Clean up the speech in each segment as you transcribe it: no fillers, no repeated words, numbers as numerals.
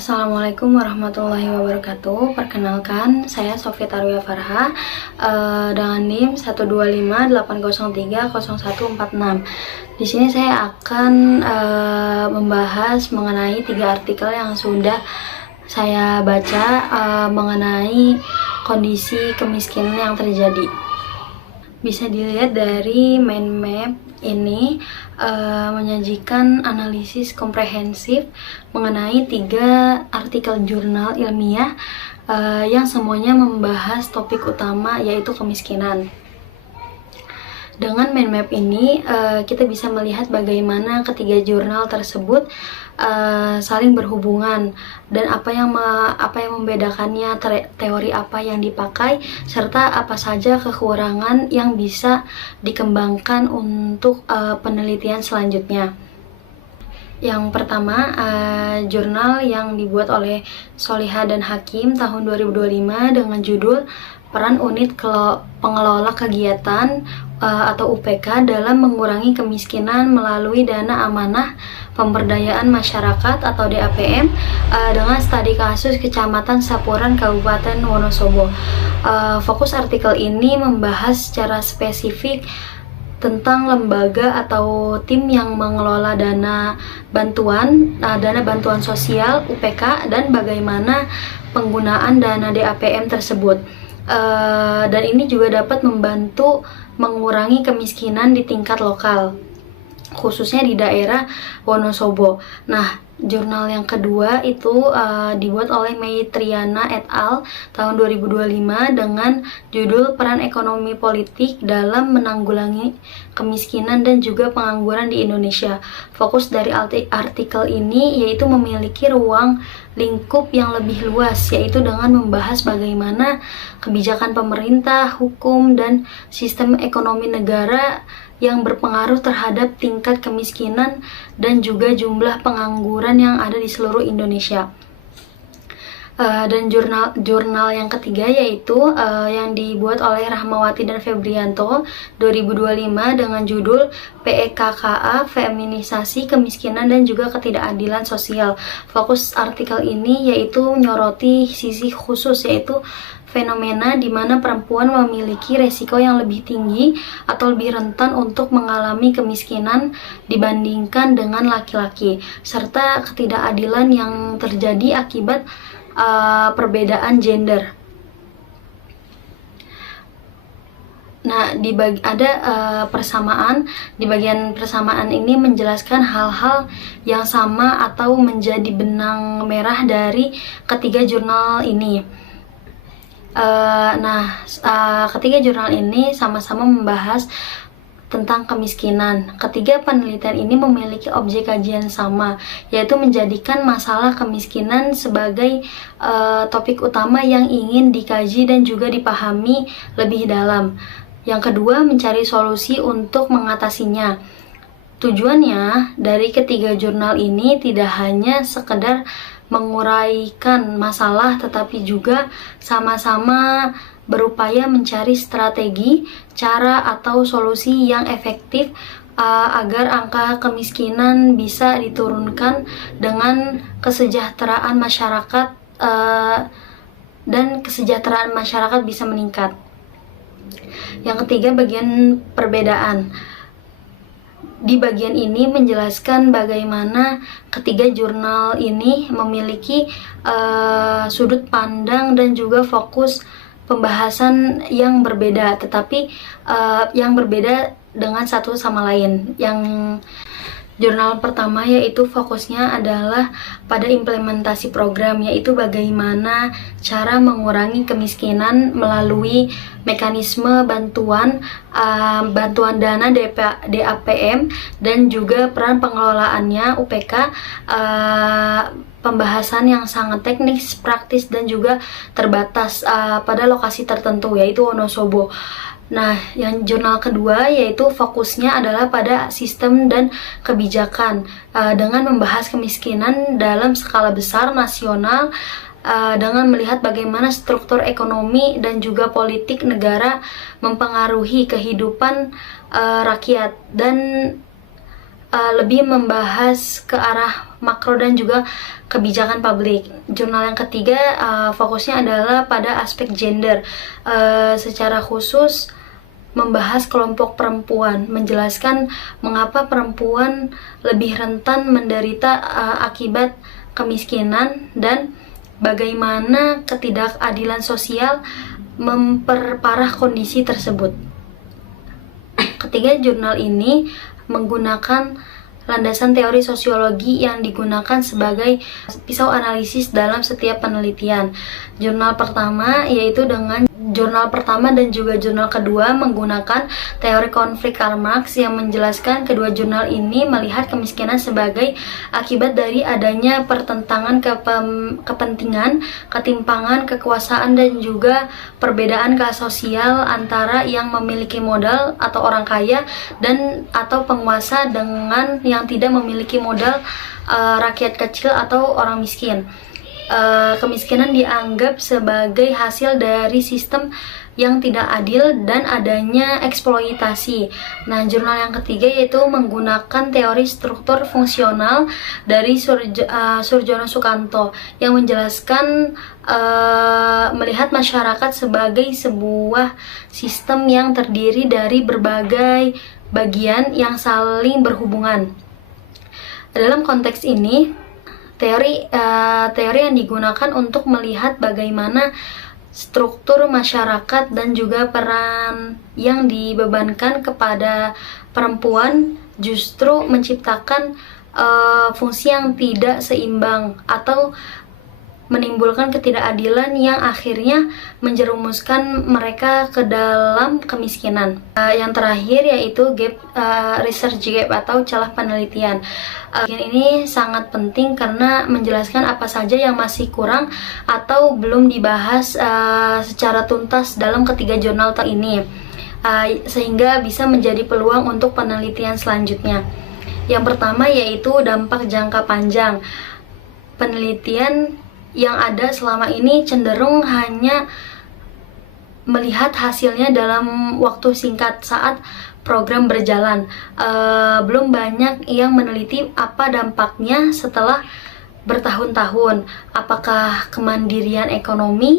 Assalamualaikum warahmatullahi wabarakatuh. Perkenalkan, saya Sofia Tarwiyah Farha dengan NIM 12580300146. Di sini saya akan membahas mengenai 3 artikel yang sudah saya baca mengenai kondisi kemiskinan yang terjadi. Bisa dilihat dari mind map ini menyajikan analisis komprehensif mengenai 3 artikel jurnal ilmiah yang semuanya membahas topik utama yaitu kemiskinan. Dengan mind map ini kita bisa melihat bagaimana ketiga jurnal tersebut saling berhubungan dan apa yang membedakannya, teori apa yang dipakai, serta apa saja kekurangan yang bisa dikembangkan untuk penelitian selanjutnya. Yang pertama, jurnal yang dibuat oleh Soliha dan Hakim tahun 2025 dengan judul Peran Unit Pengelola Kegiatan atau UPK dalam mengurangi kemiskinan melalui dana amanah pemberdayaan masyarakat atau DAPM dengan studi kasus Kecamatan Sapuran Kabupaten Wonosobo. Fokus artikel ini membahas secara spesifik tentang lembaga atau tim yang mengelola dana bantuan sosial UPK dan bagaimana penggunaan dana DAPM tersebut. Dan ini juga dapat membantu mengurangi kemiskinan di tingkat lokal, khususnya di daerah Wonosobo. Nah, jurnal yang kedua itu dibuat oleh Meitriana et al. Tahun 2025 dengan judul Peran Ekonomi Politik dalam Menanggulangi Kemiskinan dan juga Pengangguran di Indonesia. Fokus dari artikel ini yaitu memiliki ruang lingkup yang lebih luas, yaitu dengan membahas bagaimana kebijakan pemerintah, hukum, dan sistem ekonomi negara yang berpengaruh terhadap tingkat kemiskinan dan juga jumlah pengangguran yang ada di seluruh Indonesia. Dan jurnal yang ketiga yaitu yang dibuat oleh Rahmawati dan Febrianto 2025 dengan judul PEKKA Feminisasi Kemiskinan dan juga Ketidakadilan Sosial. Fokus artikel ini yaitu menyoroti sisi khusus, yaitu fenomena di mana perempuan memiliki resiko yang lebih tinggi atau lebih rentan untuk mengalami kemiskinan dibandingkan dengan laki-laki, serta ketidakadilan yang terjadi akibat perbedaan gender. Nah, ada persamaan. Di bagian persamaan ini menjelaskan hal-hal yang sama atau menjadi benang merah dari ketiga jurnal ini. Ketiga jurnal ini sama-sama membahas tentang kemiskinan. Ketiga penelitian ini memiliki objek kajian sama, yaitu menjadikan masalah kemiskinan sebagai topik utama yang ingin dikaji dan juga dipahami lebih dalam. Yang kedua, mencari solusi untuk mengatasinya. Tujuannya dari ketiga jurnal ini tidak hanya sekedar menguraikan masalah, tetapi juga sama-sama berupaya mencari strategi, cara, atau solusi yang efektif agar angka kemiskinan bisa diturunkan dengan kesejahteraan masyarakat dan kesejahteraan masyarakat bisa meningkat. Yang ketiga, bagian perbedaan. Di bagian ini menjelaskan bagaimana ketiga jurnal ini memiliki sudut pandang dan juga fokus pembahasan yang berbeda, tetapi yang berbeda dengan satu sama lain. Yang jurnal pertama yaitu fokusnya adalah pada implementasi program, yaitu bagaimana cara mengurangi kemiskinan melalui mekanisme bantuan dana DAPM dan juga peran pengelolaannya UPK, pembahasan yang sangat teknis, praktis, dan juga terbatas pada lokasi tertentu yaitu Wonosobo. Nah, yang jurnal kedua yaitu fokusnya adalah pada sistem dan kebijakan dengan membahas kemiskinan dalam skala besar nasional dengan melihat bagaimana struktur ekonomi dan juga politik negara mempengaruhi kehidupan rakyat dan lebih membahas ke arah makro dan juga kebijakan publik. Jurnal yang ketiga fokusnya adalah pada aspek gender, secara khusus membahas kelompok perempuan, menjelaskan mengapa perempuan lebih rentan menderita akibat kemiskinan dan bagaimana ketidakadilan sosial memperparah kondisi tersebut. Ketiga, jurnal ini menggunakan landasan teori sosiologi yang digunakan sebagai pisau analisis dalam setiap penelitian. Jurnal pertama dan juga jurnal kedua menggunakan teori konflik Karl Marx yang menjelaskan kedua jurnal ini melihat kemiskinan sebagai akibat dari adanya pertentangan kepentingan, ketimpangan kekuasaan dan juga perbedaan kelas sosial antara yang memiliki modal atau orang kaya dan atau penguasa dengan yang tidak memiliki modal, rakyat kecil atau orang miskin. Kemiskinan dianggap sebagai hasil dari sistem yang tidak adil dan adanya eksploitasi. Nah, jurnal yang ketiga yaitu menggunakan teori struktur fungsional dari Surjono Sukanto yang menjelaskan melihat masyarakat sebagai sebuah sistem yang terdiri dari berbagai bagian yang saling berhubungan. Dalam konteks ini, teori yang digunakan untuk melihat bagaimana struktur masyarakat dan juga peran yang dibebankan kepada perempuan justru menciptakan fungsi yang tidak seimbang atau menimbulkan ketidakadilan yang akhirnya menjerumuskan mereka ke dalam kemiskinan. Yang terakhir yaitu research gap atau celah penelitian. Ini sangat penting karena menjelaskan apa saja yang masih kurang atau belum dibahas secara tuntas dalam ketiga jurnal ini, sehingga bisa menjadi peluang untuk penelitian selanjutnya. Yang pertama yaitu dampak jangka panjang. Penelitian yang ada selama ini cenderung hanya melihat hasilnya dalam waktu singkat saat program berjalan. Belum banyak yang meneliti apa dampaknya setelah bertahun-tahun. Apakah kemandirian ekonomi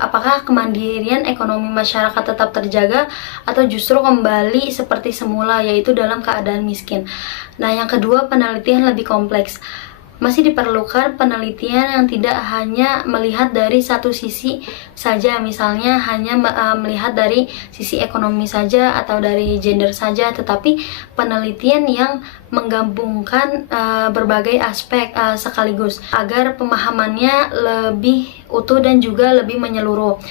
masyarakat tetap terjaga atau justru kembali seperti semula, yaitu dalam keadaan miskin. Nah, yang kedua, penelitian lebih kompleks. Masih diperlukan penelitian yang tidak hanya melihat dari satu sisi saja, misalnya hanya melihat dari sisi ekonomi saja atau dari gender saja, tetapi penelitian yang menggabungkan berbagai aspek sekaligus agar pemahamannya lebih utuh dan juga lebih menyeluruh.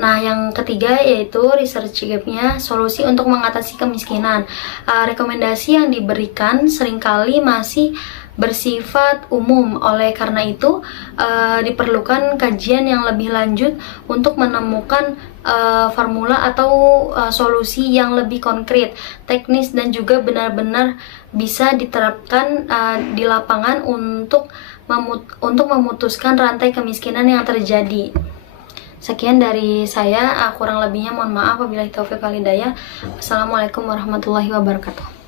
Nah, yang ketiga yaitu research gap-nya, solusi untuk mengatasi kemiskinan. Rekomendasi yang diberikan seringkali masih bersifat umum, oleh karena itu diperlukan kajian yang lebih lanjut untuk menemukan formula atau solusi yang lebih konkret, teknis dan juga benar-benar bisa diterapkan di lapangan untuk memutuskan rantai kemiskinan yang terjadi. Sekian dari saya, kurang lebihnya mohon maaf. Wabillahi taufiq wal hidayah. Wassalamualaikum warahmatullahi wabarakatuh.